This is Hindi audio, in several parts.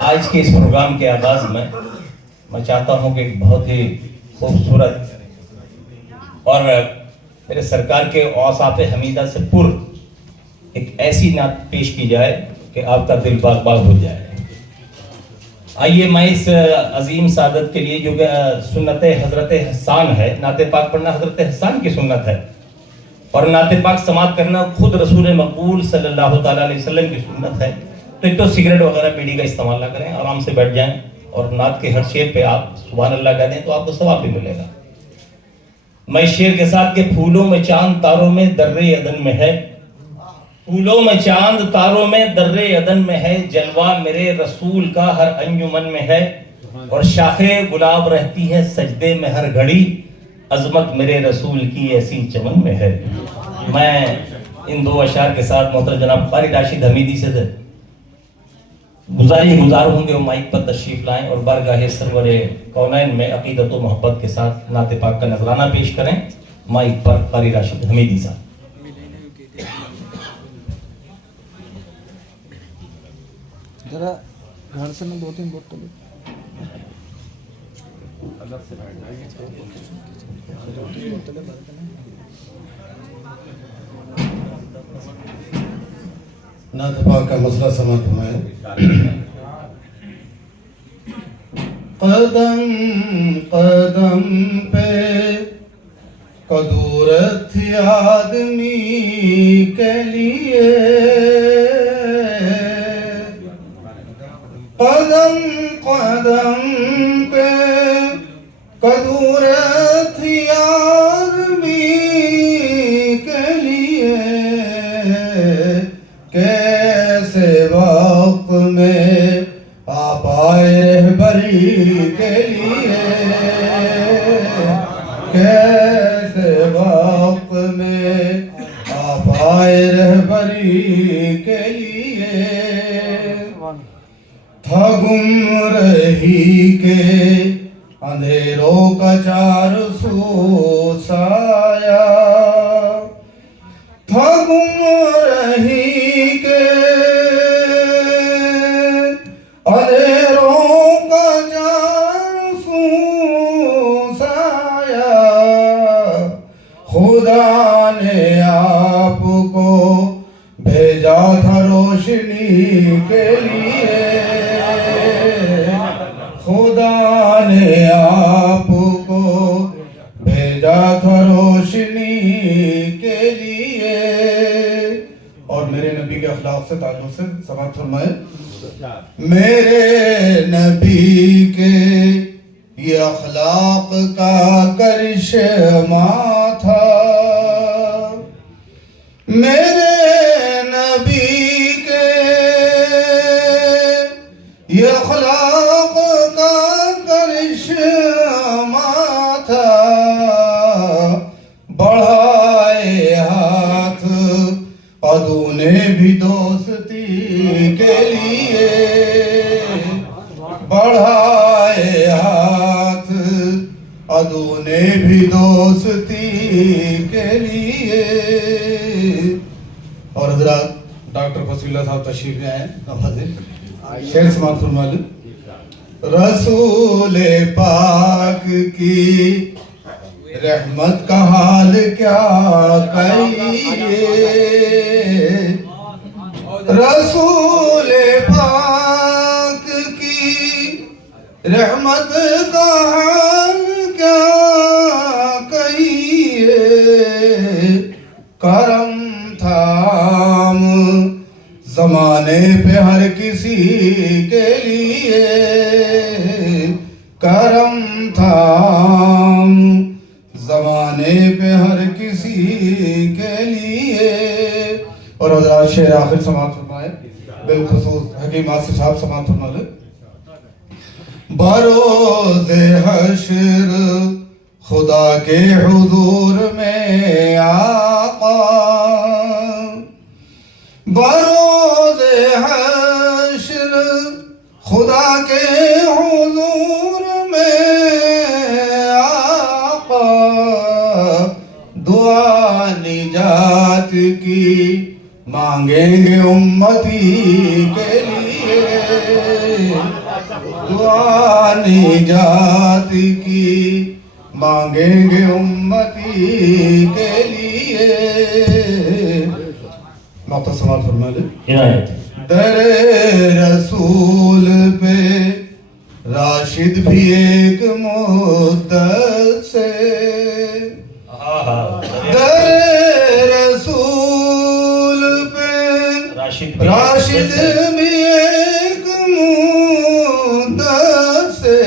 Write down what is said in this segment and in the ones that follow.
आज के इस प्रोग्राम के आगाज में मैं चाहता हूं कि एक बहुत ही खूबसूरत और मेरे सरकार के औसाफ हमीदा से पूर्व एक ऐसी नात पेश की जाए कि आपका दिल बाग बाग हो जाए। आइए मैं इस अजीम सादत के लिए जो सुन्नत हजरत हसन है, नाते पाक पढ़ना हजरत हसन की सुन्नत है और नाते पाक समात करना खुद रसूल मकबूल सल्लल्लाहु ताला अलैहि वसल्लम की सुन्नत है। तो एक तो सिगरेट वगैरह बीड़ी का इस्तेमाल ना करें, आराम से बैठ जाएं और नात के हर शेर पे आप सुभान अल्लाह कह दें तो आपको सवाब भी मिलेगा। मैं शेर के साथ के फूलों में चांद तारों में दर्रे अदन में है, फूलों में चांद तारों में दर्रे अदन में है, जलवा मेरे रसूल का हर अंजुमन में है और शाखे गुलाब रहती है सजदे में हर घड़ी, अजमत मेरे रसूल की ऐसी चमन में है। मैं इन दो अशार के साथ मोहतरम जनाब कारी राशिद हमीदी से गुजार होंगे वो माइक पर तशरीफ लाएं और बारगाह सरवरे कौनैन में अकीदत व मोहब्बत के साथ नाते पाक का नजराना पेश करें। माइक पर कारी राशिद हमीदी साहब। जरा घर से में 2-3 बोतल नात पाक का मसला समाप्त हुआ है। कदम कदम पे कदूरत थी आदमी के लिए, कदम कदम पे कदूरत थी आदमी के लिए, कैसे वक्त में आप आए रहबरी के लिए, कैसे वक्त में आप आए रहबरी के लिए, था गुमराही के अंधेरों का चारसू साया, था गुमराही के अंधेरों का चारसू साया, खुदा ने आपको भेजा था रोशनी के लिए, खुदा ने आपको भेजा था रोशनी के लिए। और मेरे नबी के अखलाक से ताल्लुक से समाप्त फरमाए। मेरे नबी के ये अखलाक का करिश्मा था, मेरे नबी के ये अखलाक का करिश्मा था, बढ़ाए हाथ अदू ने भी दोस्ती के लिए, बढ़ाए हाथ अदू ने भी दोस्ती के लिए। और हजरात डॉक्टर फसीला साहब तशरीफ ले आए, शेर समाप्त फरमा लें। रसूल पाक की रहमत का हाल क्या कहिए, रसूल पाक की रहमत का हाल क्या कहिए, करम थाम जमाने पे हर किसी के लिए, करम थाम जमाने पे हर किसी के लिए। और हज़रात शेर आखिर समाप्त फरमाए, बिलखुसूस हकीम आसिफ साहब समाप्त फरमा ले। बरोज़े हश्र खुदा के हुजूर में आका, बरोज़े हश्र खुदा के हुजूर में आका, दुआ निजात की मांगेंगे उम्मती के लिए, दुआ निजात की मांगेंगे उम्मती के लिए। नौता समाज फरमा ले। इनायत। दरे रसूल पे राशिद भी एक मुद्दत से, दरे रसूल पे राशिद भी एक मुद्दत से,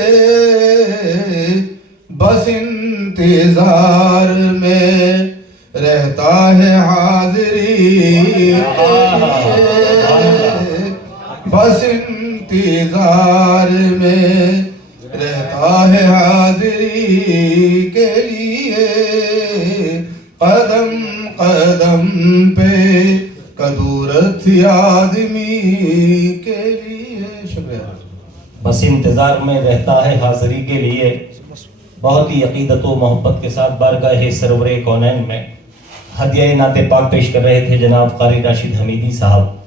बस इंतजार में रहता है हाजिरी के लिए, बस इंतजार में रहता है हाजिरी के लिए। कदम कदम पे कदूरत आदमी के लिए। शुक्रिया। बस इंतजार में रहता है हाजिरी के लिए। बहुत ही अकीदत व मोहब्बत के साथ बारगाह सरवरे कौनैन में हदिया नाते पाक पेश कर रहे थे जनाब कारी राशिद हमीदी साहब।